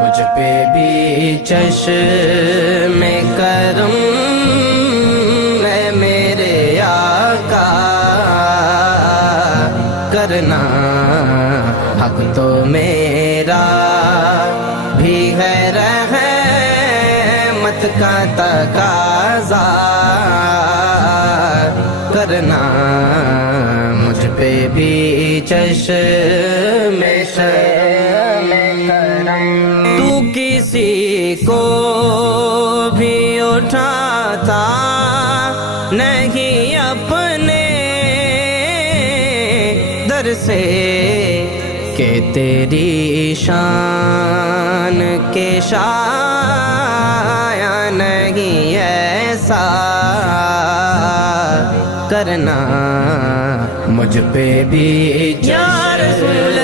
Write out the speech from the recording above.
مجھ پہ بھی چشم کرم اے میرے آقا کرنا، حق تو میرا بھی ہے رحمت کا تقاضا کرنا، مجھ پہ بھی چشم کرم۔ تو کسی کو بھی اٹھاتا نہیں اپنے در سے کہ تیری شان کے شایع نہیں ایسا کرنا، مجھ پہ بھی یا رسول